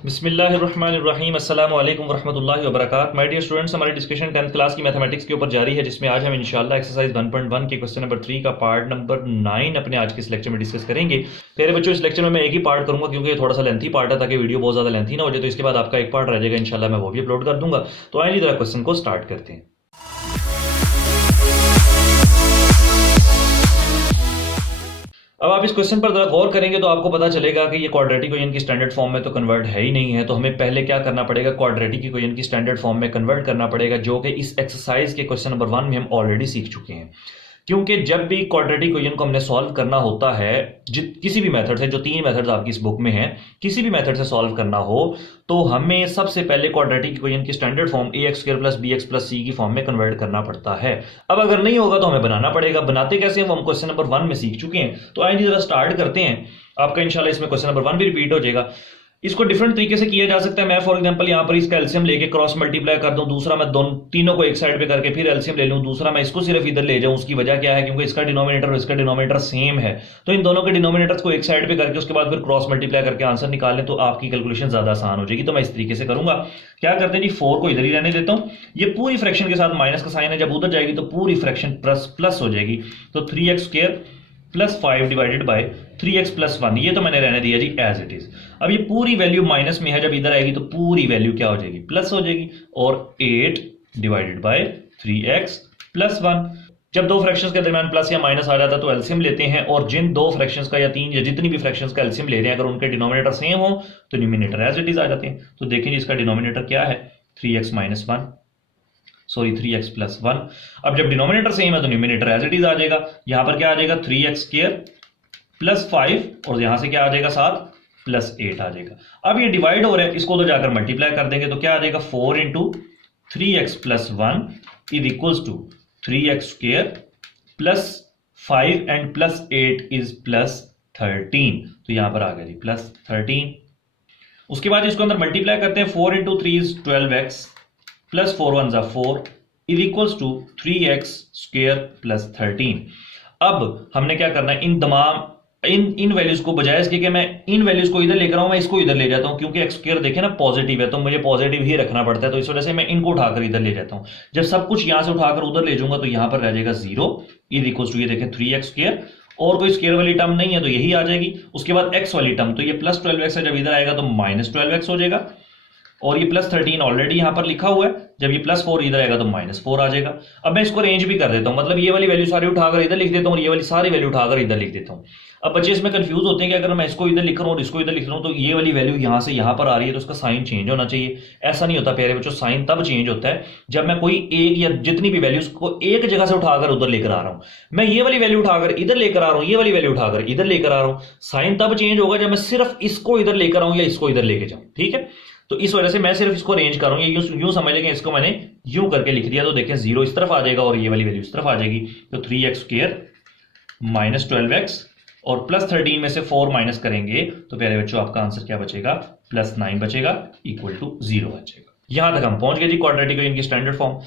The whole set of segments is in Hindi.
बिस्मिल्लाहिर्रहमानिर्रहीम अस्सलाम वालेकुम वरहमतुल्लाहि वबरकातुहू। माय डियर स्टूडेंट्स, हमारी डिस्कशन 10th क्लास की मैथमेटिक्स के ऊपर जारी है, जिसमें आज हम इंशाल्लाह एक्सरसाइज 1.1 के क्वेश्चन नंबर 3 का पार्ट नंबर 9 अपने आज के इस लेक्चर में डिस्कस करेंगे। प्यारे बच्चों, इस लेक्चर में मैं एक ही पार्ट करूंगा क्योंकि ये थोड़ा सा लेंथी पार्ट है, ताकि वीडियो बहुत ज्यादा लेंथी ना हो जाए। तो इसके बाद आपका एक पार्ट रह जाएगा, इंशाल्लाह मैं वो भी अपलोड कर दूंगा। तो आइए जरा क्वेश्चन को स्टार्ट करते हैं। अब आप इस क्वेश्चन पर जरा गौर करेंगे तो आपको पता चलेगा कि ये क्वाड्रेटिक इक्वेशन की स्टैंडर्ड फॉर्म में तो कन्वर्ट है ही नहीं है। तो हमें पहले क्या करना पड़ेगा, क्वाड्रेटिक इक्वेशन की स्टैंडर्ड फॉर्म में कन्वर्ट करना पड़ेगा, जो कि इस एक्सरसाइज के क्वेश्चन नंबर 1 में हम ऑलरेडी सीख चुके हैं। क्योंकि जब भी क्वाड्रेटिक इक्वेशन को हमने सॉल्व करना होता है, किसी भी मेथड से, जो 3 मेथड्स आपकी इस बुक में हैं, किसी भी मेथड से सॉल्व करना हो तो हमें सबसे पहले क्वाड्रेटिक इक्वेशन की standard form ax² + bx + c की फॉर्म में कन्वर्ट करना पड़ता है। अब अगर नहीं होगा तो हमें बनाना पड़ेगा। बनाते कैसे हैं वो हम क्वेश्चन नंबर 1 में सीख चुके हैं। तो आइए जरा स्टार्ट करते हैं। आपका इंशाल्लाह इसमें क्वेश्चन नंबर 1 भी रिपीट हो जाएगा। इसको डिफरेंट तरीके से किया जा सकता है। मैं फॉर एग्जांपल यहां पर इसका एलसीएम लेके क्रॉस मल्टीप्लाई कर दूं, दूसरा मैं तीनों को एक साइड पे करके फिर एलसीएम ले लूं, दूसरा मैं इसको सिर्फ इधर ले जाऊं। उसकी वजह क्या है, क्योंकि इसका डिनोमिनेटर और इसका डिनोमिनेटर सेम है। तो इन दोनों के डिनोमिनेटर्स को एक साइड पे करके उसके बाद फिर क्रॉस मल्टीप्लाई करके आंसर निकालें तो आपकी कैलकुलेशन ज्यादा आसान हो जाएगी। तो मैं इस तरीके से करूंगा। क्या करते हैं जी, 4 को इधर ही रहने देता हूं। ये पूरी फ्रैक्शन के साथ माइनस का साइन है, जब उधर जाएगी तो पूरी फ्रैक्शन प्लस हो जाएगी। तो 3x² + 5 डिवाइडेड बाय 3x + 1, ये तो मैंने रहने दिया जी एज इट इज। अब ये पूरी वैल्यू माइनस में है, जब इधर आएगी तो पूरी वैल्यू क्या हो जाएगी, प्लस हो जाएगी। और 8 डिवाइडेड बाय 3x + 1। जब दो फ्रैक्शंस के दरमियान प्लस या माइनस आ जाता है तो एलसीएम लेते हैं, और जिन दो फ्रैक्शंस का या 3 या जितनी भी फ्रैक्शंस का एलसीएम ले रहे हैं, अगर उनके डिनोमिनेटर सेम हो तो न्यूमरेटर एज इट इज आ जाते हैं। तो देखें जी, इसका डिनोमिनेटर क्या है, 3x + 1। अब जब डिनोमिनेटर सेम है तो न्यूमरेटर एज इट इज आ जाएगा। यहां पर क्या आ जाएगा, 3x² + 5, और यहां से क्या आ जाएगा, 7 + 8 आ जाएगा। अब ये डिवाइड हो रहा है, इसको तो जाकर मल्टीप्लाई कर देंगे तो क्या आ जाएगा, 4 × 3x + 1 = 3x² + 5 and +8 is +13। तो यहां पर आ गया जी +13। उसके बाद इसको अंदर मल्टीप्लाई करते हैं। 4 × 3 is 12x + 4 1 = 4 = 3x² + 13। अब हमने क्या करना है, इन वैल्यूज को, बजाय इसके कि मैं इन वैल्यूज को इधर लेकर आऊं, मैं इसको इधर ले जाता हूं। क्योंकि x² देखे ना पॉजिटिव है तो मुझे पॉजिटिव ही रखना पड़ता है। तो इस वजह से मैं इनको उठाकर इधर ले जाता हूं। जब सब कुछ यहां से उठाकर उधर ले जाऊंगा तो यहां पर रह जाएगा 0 = ये देखें 3x², और कोई स्क्वायर वाली टर्म नहीं है तो यही आ जाएगी। उसके बाद x वाली टर्म, तो ये +12x है, जब इधर आएगा तो -12x हो जाएगा। और ये +13 ऑलरेडी यहां पर लिखा हुआ है, जब ये +4 इधर आएगा तो -4 आ जाएगा। अब मैं इसको रेंज भी कर देता हूं, मतलब ये वाली वैल्यू सारी उठाकर इधर लिख देता हूं और ये वाली सारी वैल्यू उठाकर इधर लिख देता हूं। अब बच्चे इसमें कंफ्यूज होते हैं कि अगर मैं इसको इधर लिख रहा हूं और इसको इधर लिख रहा हूं तो ये वाली वैल्यू यहां से यहां पर आ रही है तो उसका साइन चेंज होना चाहिए। ऐसा नहीं होता प्यारे बच्चों, साइन तब चेंज होता है जब मैं कोई एक या जितनी भी वैल्यूज को एक जगह से उठाकर उधर लेकर आ रहा हूं। मैं ये वाली वैल्यू उठाकर इधर लेकर आ रहा हूं, ये वाली वैल्यू उठाकर इधर लेकर आ रहा हूं। साइन तब चेंज होगा जब मैं सिर्फ इसको इधर लेकर आऊं या इसको इधर लेके जाऊं। ठीक है, तो इस वजह से मैं सिर्फ इसको अरेंज करूंगा। यूं समझ लेंगे, इसको मैंने यूं करके लिख दिया तो देखें 0 इस तरफ आ जाएगा और ये वाली वैल्यू इस तरफ आ जाएगी। तो 3x² - 12x और +13 में से 4 माइनस करेंगे तो प्यारे बच्चों आपका आंसर क्या बचेगा, +9 बचेगा, = 0 बचेगा। यहां तक हम पहुंच गए जी क्वाड्रेटिक इक्वेशन की स्टैंडर्ड फॉर्म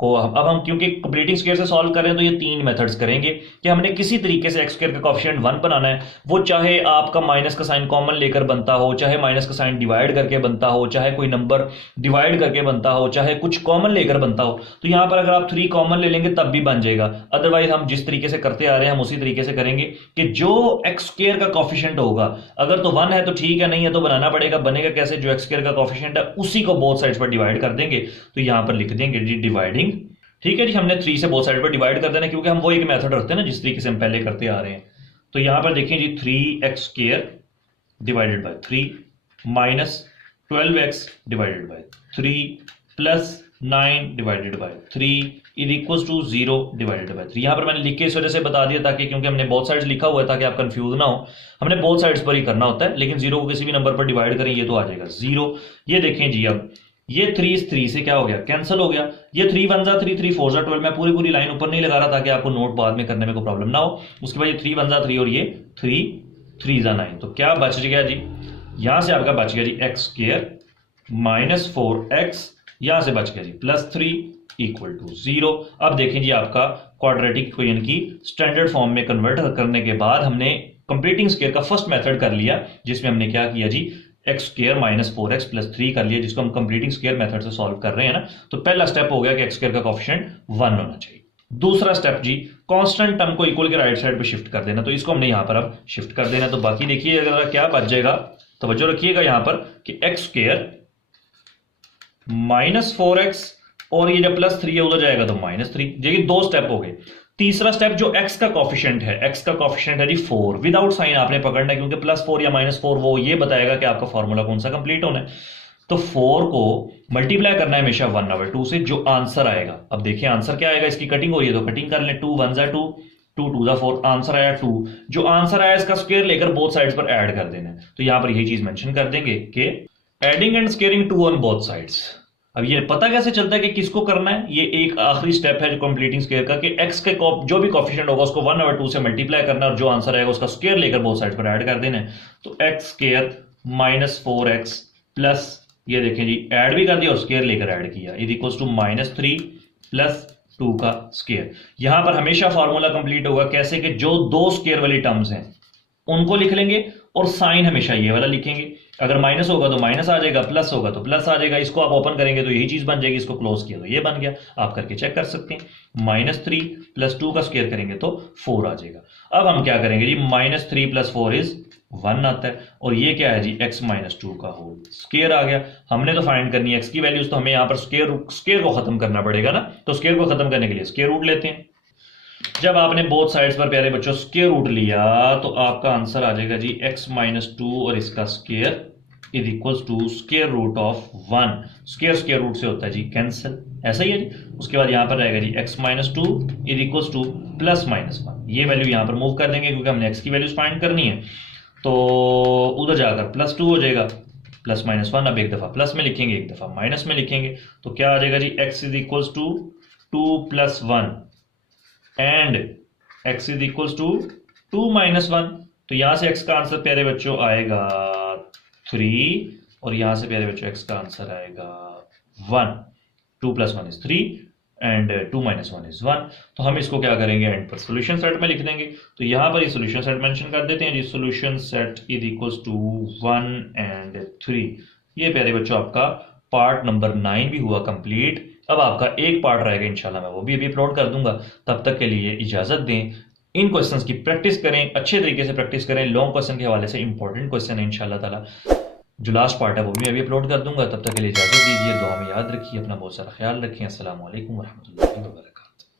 को। अब हम क्योंकि कंप्लीटिंग स्क्वायर से सॉल्व कर रहे हैं तो ये 3 मेथड्स करेंगे कि हमने किसी तरीके से x² का कोएफिशिएंट 1 बनाना है। वो चाहे आपका माइनस का साइन कॉमन लेकर बनता हो, चाहे माइनस का साइन डिवाइड करके बनता हो, चाहे कोई नंबर डिवाइड करके बनता हो, चाहे कुछ कॉमन लेकर बनता हो। तो यहां पर अगर आप 3 कॉमन ले लेंगे तब भी बन जाएगा। अदरवाइज हम जिस तरीके से करते आ रहे हैं हम उसी तरीके से करेंगे कि जो x² का कोएफिशिएंट होगा, अगर तो 1 है तो ठीक है, नहीं है तो बनाना पड़ेगा। बनेगा कैसे, जो x² का कोएफिशिएंट है उसी को बोथ साइड्स पर डिवाइड कर देंगे। तो यहां पर लिख देंगे जी डिवाइडिंग। ठीक है जी, हमने 3 से बोथ साइड पर डिवाइड कर देना, क्योंकि हम वो एक मेथड रखते हैं ना जिस तरीके से हम पहले करते आ रहे हैं। तो यहां पर देखें जी 3x² divided by 3 -12x divided by 3 + 9 divided by 3 = 0 divided by 3। यहां पर मैंने लिख के इस वजह से बता दिया ताकि, क्योंकि हमने बोथ साइड्स लिखा हुआ है ताकि आप कंफ्यूज ना हो। हमने बोथ साइड्स पर ही करना होता है, लेकिन 0 को किसी भी नंबर पर डिवाइड करें ये तो आ जाएगा 0। ये देखें जी, अब ये 3 इस 3 से क्या हो गया, कैंसिल हो गया। ये 3 1 = 3, 3 4 = 12। मैं पूरी लाइन ऊपर नहीं लगा रहा ताकि आपको नोट बाद में करने में कोई प्रॉब्लम ना हो। उसके बाद ये 3 1 = 3 और ये 3 3 = 9। तो क्या बच गया जी, यहां से आपका बच गया जी x² - 4x, यहां से बच गया जी +3 = 0। अब देखें जी, आपका क्वाड्रेटिक इक्वेशन की स्टैंडर्ड फॉर्म में कन्वर्ट करने के बाद हमने कंप्लीटिंग स्क्वायर का फर्स्ट मेथड कर लिया, जिसमें हमने क्या किया जी, x square minus 4x plus 3 कर लिया, जिसको हम कंप्लीटिंग स्क्वायर मेथड से सॉल्व कर रहे हैं ना। तो पहला स्टेप हो गया कि एक्स स्क्वायर का कोएफिशिएंट 1 होना चाहिए। दूसरा स्टेप जी, कांस्टेंट टर्म को इक्वल के राइट साइड पे शिफ्ट कर देना, तो इसको हमने यहां पर अब शिफ्ट कर देना। तो बाकी देखिए अगर क्या बच जाएगा, तवज्जो रखिएगा यहां पर कि एक्स स्क्वायर माइनस 4x और ये जब प्लस 3 है उधर जाएगा तो माइनस 3। देखिए दो स्टेप हो गए। तीसरा स्टेप जो x का कोएफिशिएंट है, x का कोएफिशिएंट है जी 4, विदाउट साइन आपने पकड़ना है क्योंकि प्लस 4 या माइनस 4 वो ये बताएगा कि आपका फॉर्मूला कौन सा कंप्लीट होना है। तो 4 को मल्टीप्लाई करना है हमेशा 1/2 से, जो आंसर आएगा। अब देखिए आंसर क्या आएगा, इसकी कटिंग हो रही है तो कटिंग कर लें, 2 1 जा 2, 2 2 जा 4, आंसर आया 2। जो आंसर आया इसका स्क्वायर लेकर बोथ साइड्स पर ऐड कर देना है। तो यहां पर यही चीज मेंशन कर देंगे कि adding and squaring 2 on both sides. अब ये पता कैसे चलता है कि किसको करना है, ये एक आखिरी स्टेप है जो कंप्लीटिंग स्क्वायर का, कि x के जो भी कोएफिशिएंट होगा उसको 1/2 से मल्टीप्लाई करना और जो आंसर आएगा उसका स्क्वायर लेकर बोथ साइड पर ऐड कर देना है। तो x square minus 4x plus, ये देखें जी ऐड भी कर दिया और स्क्वायर लेकर ऐड किया, इज इक्वल टू -3 प्लस 2 का स्क्वायर। यहां पर हमेशा फॉर्मूला कंप्लीट होगा कैसे, कि जो दो स्क्वायर वाली टर्म्स हैं उनको लिख लेंगे और साइन हमेशा ये वाला लिखेंगे। अगर माइनस होगा तो माइनस आ जाएगा, प्लस होगा तो प्लस आ जाएगा। इसको आप ओपन करेंगे तो यही चीज बन जाएगी, इसको क्लोज किया तो ये बन गया। आप करके चेक कर सकते हैं। -3 प्लस 2 का स्क्वायर करेंगे तो 4 आ जाएगा। अब हम क्या करेंगे जी, -3 प्लस 4 इज 1 आता है, और ये क्या है जी x माइनस 2 का होल स्क्वायर आ गया। हमने तो फाइंड करनी है x की वैल्यूज, तो हमें यहाँ पर स्क्वायर को खत्म करना पड़ेगा ना। तो स्क्वायर को खत्म करने के लिए स्क्वायर रूट लेते हैं। जब आपने बोथ साइड्स पर प्यारे बच्चों स्क्वायर रूट लिया तो आपका आंसर आ जाएगा जी x माइनस 2 और इसका square is equals to square root of 1। Square root से होता है जी कैंसिल, ऐसा ही है जी। उसके बाद यहां पर रहेगा जी x minus 2 is equals two plus -1। ये वैल्यू यहां पर मूव कर देंगे क्योंकि हमने x की वैल्यूज फाइंड करनी है। तो उधर जाकर +2 हो जाएगा, प्लस -1। अब एक दफा प्लस में लिखेंगे, एक दफा माइनस में लिखेंगे, तो क्या आ जाएगा जी x is equals to 2 + 1 and x is equals to 2 - 1। तो यहां से x का आंसर प्यारे बच्चों आएगा 3 और यहां से प्यारे बच्चों x का आंसर आएगा 1। 2 + 1 इज 3 एंड 2 - 1 इज 1। तो हम इसको क्या करेंगे, एंड पर सॉल्यूशन सेट में लिख देंगे। तो यहां पर ये सॉल्यूशन सेट मेंशन कर देते हैं जी, solution set is equals to 1 and 3। ये प्यारे बच्चों आपका पार्ट नंबर 9 भी हुआ कंप्लीट। अब आपका एक पार्ट रहेगा, इंशाल्लाह मैं वो भी अभी अपलोड कर दूंगा। तब तक के लिए इजाजत दें। इन क्वेश्चंस की प्रैक्टिस करें, अच्छे तरीके से प्रैक्टिस करें। लॉन्ग क्वेश्चन के हवाले से इंपॉर्टेंट क्वेश्चन है इंशाल्लाह ताला। जो लास्ट पार्ट है वो भी मैं अभी अपलोड कर दूंगा। तब तक के लिए इजाजत दीजिए। दुआ में याद रखिए, अपना बहुत सारा ख्याल रखें। अस्सलाम वालेकुम रहमतुल्लाहि व बरकातहू।